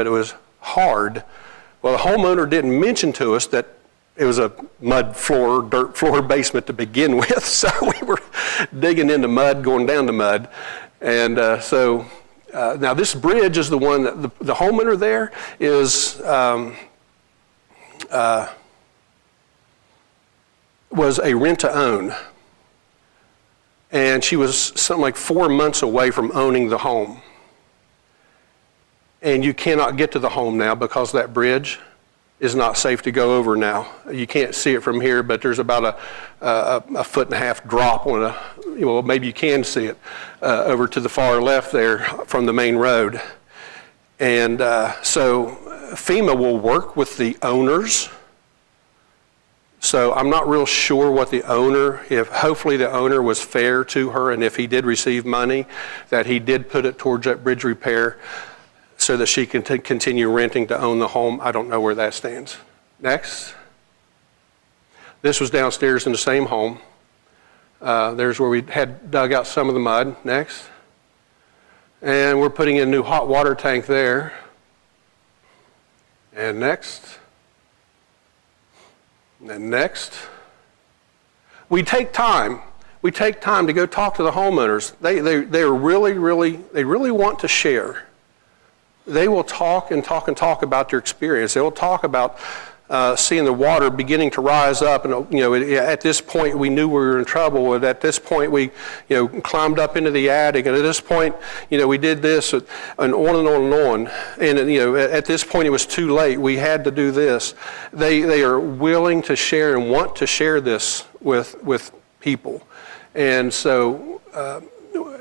but it was hard. Well, the homeowner didn't mention to us that it was a mud floor, dirt floor basement to begin with, so we were digging into mud, going down to mud. And now this bridge is the one that the homeowner there is was a rent-to-own. And she was something like 4 months away from owning the home. And you cannot get to the home now because that bridge is not safe to go over now. You can't see it from here, but there's about a 1.5 foot drop on maybe you can see it over to the far left there from the main road. And so FEMA will work with the owners. So I'm not real sure what the owner, hopefully the owner was fair to her, and if he did receive money, that he did put it towards that bridge repair so that she can continue renting to own the home. I don't know where that stands. Next. This was downstairs in the same home. There's where we had dug out some of the mud. Next. And we're putting in a new hot water tank there. And next. And next. We take time. We take time to go talk to the homeowners. They really want to share. They will talk and talk and talk about their experience. They will talk about seeing the water beginning to rise up. And at this point we knew we were in trouble. And at this point we climbed up into the attic. And at this point we did this and on and on and on. And at this point it was too late. We had to do this. They are willing to share and want to share this with people. And so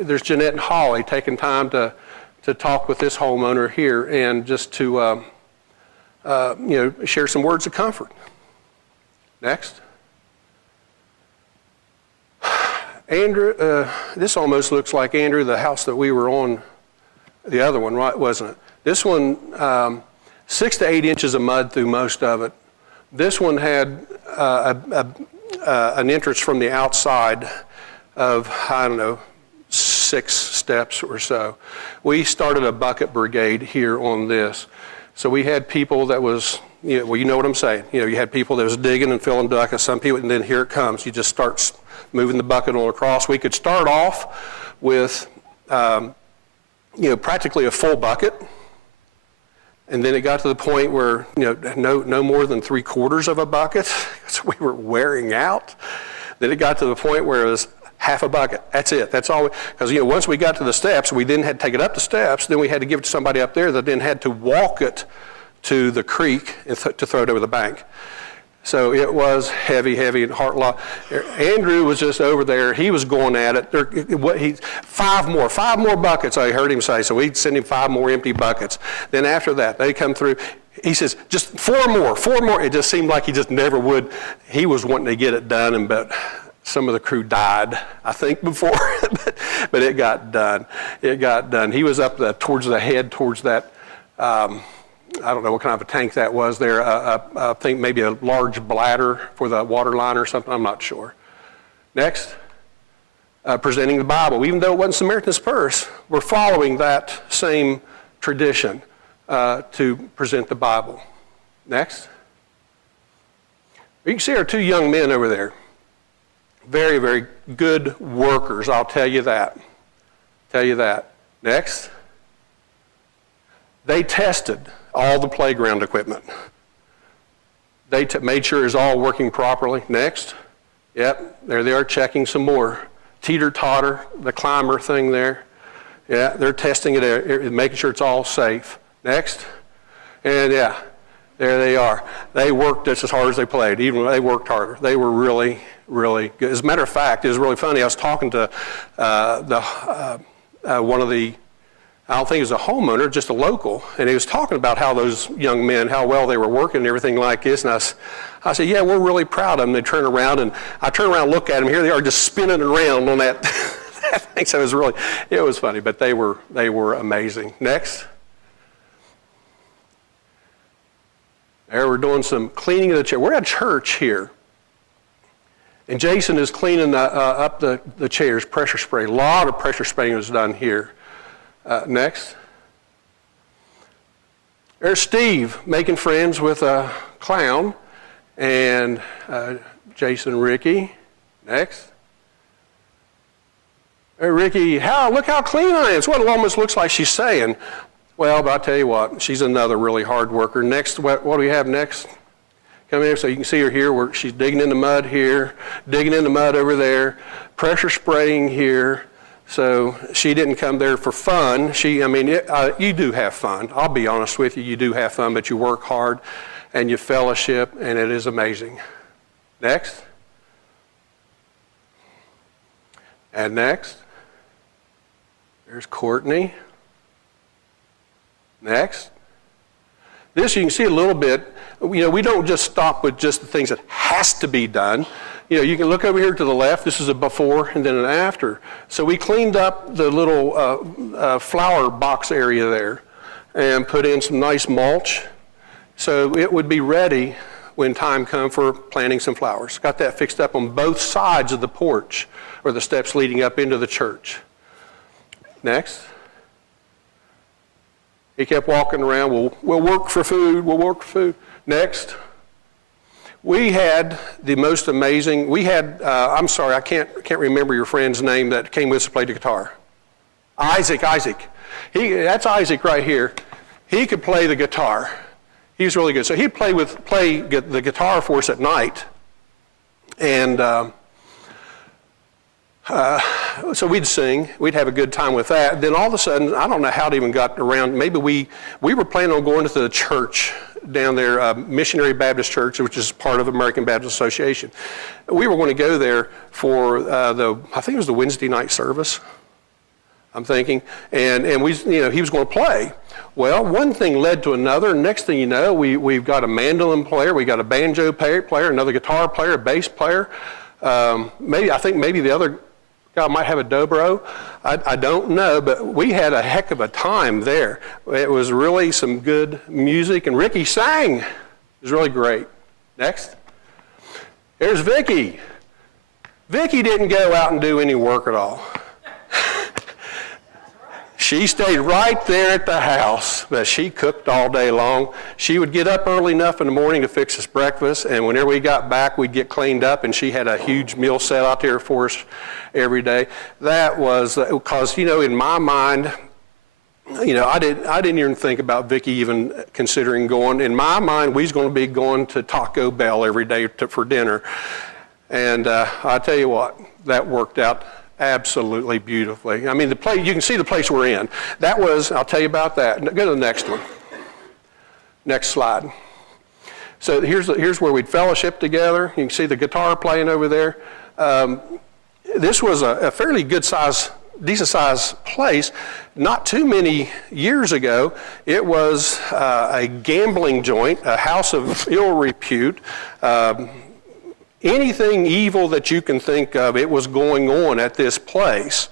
there's Jeanette and Holly taking time to talk with this homeowner here and just to share some words of comfort. Next. Andrew, this almost looks like, Andrew, the house that we were on, the other one, right, wasn't it? This one, 6 to 8 inches of mud through most of it. This one had an entrance from the outside of, I don't know, 6 steps or so. We started a bucket brigade here on this. So we had people that was, well, you know what I'm saying. You had people that was digging and filling buckets. Some people, and then here it comes. You just start moving the bucket all across. We could start off with, practically a full bucket. And then it got to the point where, no more than 3/4 of a bucket. So we were wearing out. Then it got to the point where it was half a bucket. That's it. That's all. Because once we got to the steps, we then had to take it up the steps. Then we had to give it to somebody up there that then had to walk it to the creek and to throw it over the bank. So it was heavy and hard. Andrew was just over there. He was going at it. Five more buckets, I heard him say. So we'd send him 5 more empty buckets. Then after that, they come through. He says, just 4 more. It just seemed like he just never would. He was wanting to get it done, but some of the crew died, I think, before, but it got done. It got done. He was up towards the head, towards that, I don't know what kind of a tank that was there. I think maybe a large bladder for the water line or something. I'm not sure. Next, presenting the Bible. Even though it wasn't Samaritan's Purse, we're following that same tradition to present the Bible. Next. You can see our 2 young men over there. Very, very good workers, I'll tell you that. Next. They tested all the playground equipment. They made sure it's all working properly. Next. Yep, there they are checking some more. Teeter-totter, the climber thing there. Yeah, they're testing it, making sure it's all safe. Next. And yeah, there they are. They worked just as hard as they played. Even they worked harder. They were really good. As a matter of fact, it was really funny. I was talking to one of the, I don't think it was a homeowner, just a local, and he was talking about how those young men, how well they were working and everything like this. And I said, yeah, we're really proud of them. They turn around, and I turn around and look at them. Here they are just spinning around on that thing. So it was funny, but they were amazing. Next. There we're doing some cleaning of the chair. We're at church here. And Jason is cleaning up the chairs, pressure spray. A lot of pressure spraying was done here. Next. There's Steve making friends with a clown, and Jason and Ricky. Next. Hey, Ricky, look how clean I am. It's what it almost looks like she's saying. Well, but I'll tell you what, she's another really hard worker. Next, what do we have next? Come here so you can see her here where she's digging in the mud here, digging in the mud over there, pressure spraying here. So she didn't come there for fun. You do have fun. I'll be honest with you, you do have fun, but you work hard and you fellowship, and it is amazing. Next. And next. There's Courtney. Next. This you can see a little bit. We don't just stop with just the things that has to be done. You can look over here to the left. This is a before and then an after. So we cleaned up the little flower box area there and put in some nice mulch so it would be ready when time comes for planting some flowers. Got that fixed up on both sides of the porch or the steps leading up into the church. Next. He kept walking around. We'll work for food. We'll work for food. Next. We had the most amazing. I'm sorry, I can't remember your friend's name that came with us to play the guitar. Isaac. That's Isaac right here. He could play the guitar. He was really good. So he'd play the guitar for us at night, and so we'd sing. We'd have a good time with that. Then all of a sudden, I don't know how it even got around. Maybe we were planning on going to the church down there, Missionary Baptist Church, which is part of American Baptist Association. We were going to go there for I think it was the Wednesday night service, I'm thinking, and he was going to play. Well, one thing led to another, and next thing you know, we've got a mandolin player, we got a banjo player, another guitar player, a bass player. I think maybe the other guy might have a dobro. I don't know, but we had a heck of a time there. It was really some good music, and Ricky sang. It was really great. Next. There's Vicky. Vicky didn't go out and do any work at all. She stayed right there at the house, but she cooked all day long. She would get up early enough in the morning to fix us breakfast, and whenever we got back, we'd get cleaned up, and she had a huge meal set out there for us every day. That was, because, in my mind, I didn't even think about Vicky even considering going. In my mind, we was going to be going to Taco Bell every day for dinner. And I tell you what, that worked out absolutely beautifully. I mean, the place, you can see the place we're in. That was, I'll tell you about that. Go to the next one. Next slide. So here's where we'd fellowship together. You can see the guitar playing over there. This was a fairly good size, decent sized place. Not too many years ago, it was a gambling joint, a house of ill repute. Anything evil that you can think of, it was going on at this place.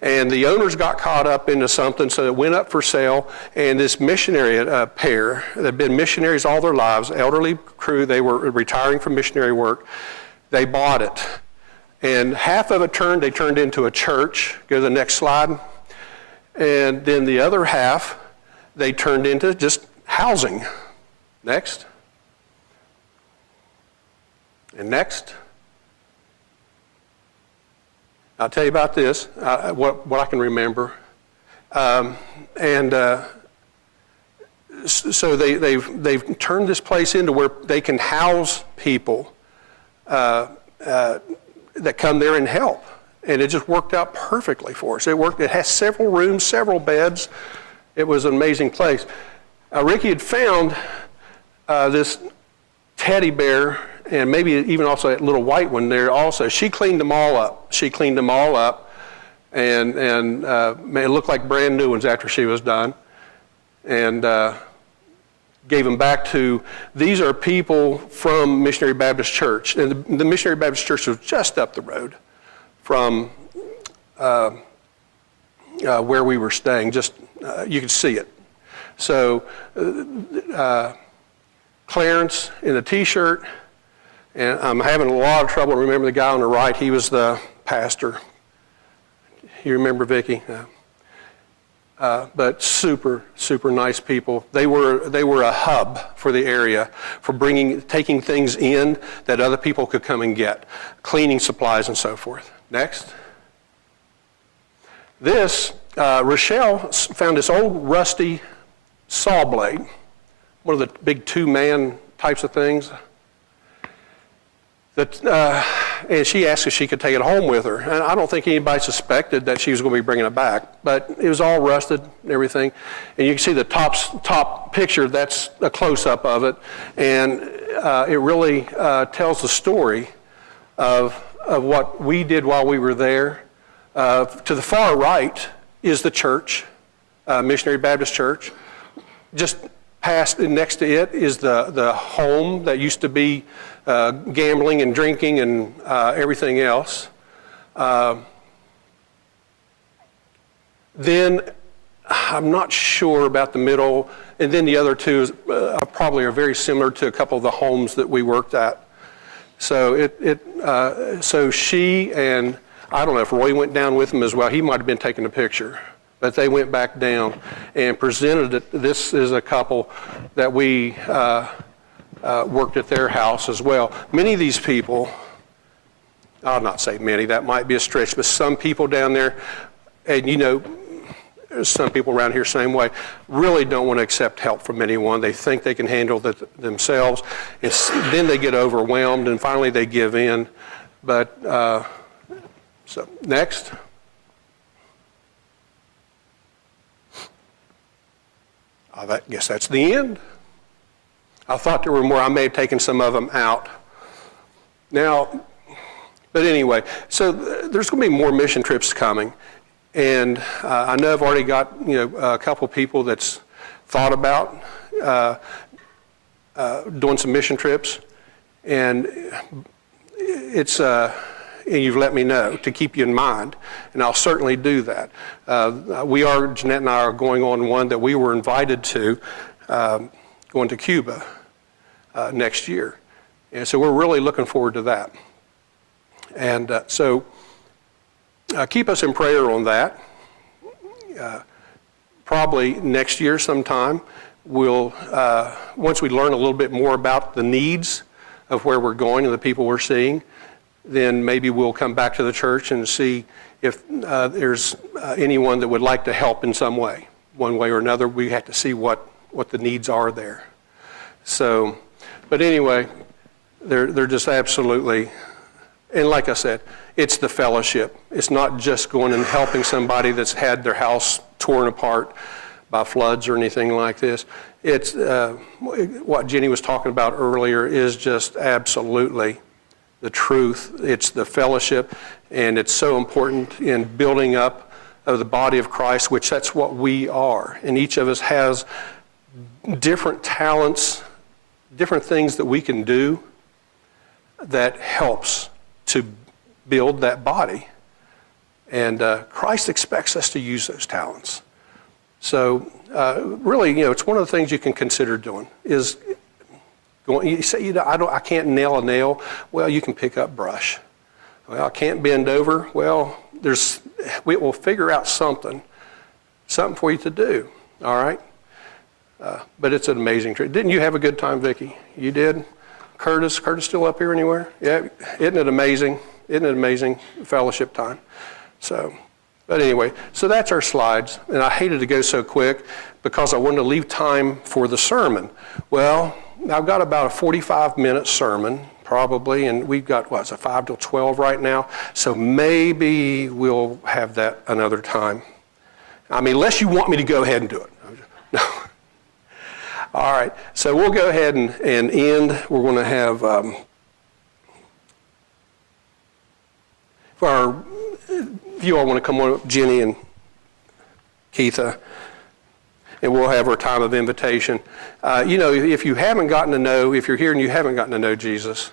And the owners got caught up into something, so it went up for sale. And this missionary pair that had been missionaries all their lives, elderly crew, they were retiring from missionary work, they bought it. And half of it they turned into a church. Go to the next slide. And then the other half, they turned into just housing. Next. And next. I'll tell you about this, what I can remember. So they've turned this place into where they can house people that come there and help. And it just worked out perfectly for us. It has several rooms, several beds. It was an amazing place. Ricky had found this teddy bear, and maybe even also that little white one there also. She cleaned them all up. And it looked like brand new ones after she was done. And gave them back to, these are people from Missionary Baptist Church. And the Missionary Baptist Church was just up the road from where we were staying. Just, you could see it. So Clarence in a t-shirt, and I'm having a lot of trouble remembering the guy on the right. He was the pastor. You remember Vicky? but super, super nice people. They were a hub for the area, for taking things in that other people could come and get, cleaning supplies and so forth. Next. This, Rochelle found this old rusty saw blade, one of the big two-man types of things. And she asked if she could take it home with her. And I don't think anybody suspected that she was going to be bringing it back, but it was all rusted and everything. And you can see the top picture, that's a close-up of it. And it really tells the story of what we did while we were there. To the far right is the church, Missionary Baptist Church. Just past and next to it is the home that used to be gambling and drinking and everything else. Then I'm not sure about the middle, and then the other two probably are very similar to a couple of the homes that we worked at. So so she and I don't know if Roy went down with them as well. He might have been taking a picture, but they went back down and presented it. This is a couple that we worked at their house as well. Many of these people, I'll not say many, that might be a stretch, but some people down there, and you know, some people around here same way, really don't want to accept help from anyone. They think they can handle it themselves. Then they get overwhelmed and finally they give in. But, so next. I guess that's the end. I thought there were more. I may have taken some of them out. Now, but anyway, so there's going to be more mission trips coming. And I know I've already got, a couple people that's thought about doing some mission trips. And it's, and you've let me know to keep you in mind, and I'll certainly do that. Jeanette and I are going on one that we were invited to, going to Cuba next year. And so we're really looking forward to that. And so keep us in prayer on that. Probably next year sometime, we'll, once we learn a little bit more about the needs of where we're going and the people we're seeing, then maybe we'll come back to the church and see if there's anyone that would like to help in some way, one way or another. We have to see what the needs are there. So, but anyway, they're just absolutely, and like I said, it's the fellowship. It's not just going and helping somebody that's had their house torn apart by floods or anything like this. It's what Jenny was talking about earlier is just absolutely the truth. It's the fellowship, and it's so important in building up of the body of Christ, which that's what we are. And each of us has different talents, different things that we can do that helps to build that body. And Christ expects us to use those talents. So really, it's one of the things you can consider doing is going, you say, I can't nail a nail. Well, you can pick up brush. Well, I can't bend over. Well, we'll figure out something for you to do. All right? But it's an amazing trip. Didn't you have a good time, Vicki? You did? Curtis still up here anywhere? Yeah, isn't it amazing? Isn't it amazing fellowship time? So, but anyway, so that's our slides. And I hated to go so quick because I wanted to leave time for the sermon. Well, I've got about a 45-minute sermon, probably, and we've got, 5 till 12 right now. So maybe we'll have that another time. I mean, unless you want me to go ahead and do it. No. All right, so we'll go ahead and end. We're going to have, if you all want to come on up, Jenny and Keitha, and we'll have our time of invitation. If you haven't gotten to know, if you're here and you haven't gotten to know Jesus,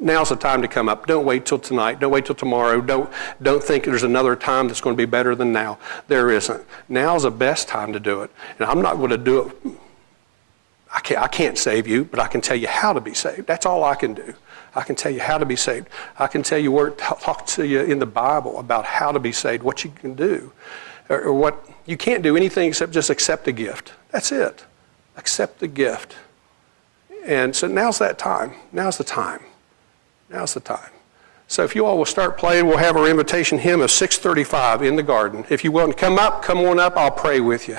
now's the time to come up. Don't wait till tonight. Don't wait till tomorrow. Don't think there's another time that's going to be better than now. There isn't. Now's the best time to do it. And I'm not going to do it. I can't save you, but I can tell you how to be saved. That's all I can do. I can tell you how to be saved. I can tell you where talk to you in the Bible about how to be saved, what you can do, or what you can't do anything except just accept a gift. That's it. Accept the gift. And so now's that time. Now's the time. Now's the time. So if you all will start playing, we'll have our invitation hymn of 635 in the garden. If you want to come on up, I'll pray with you.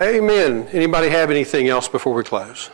Amen. Anybody have anything else before we close?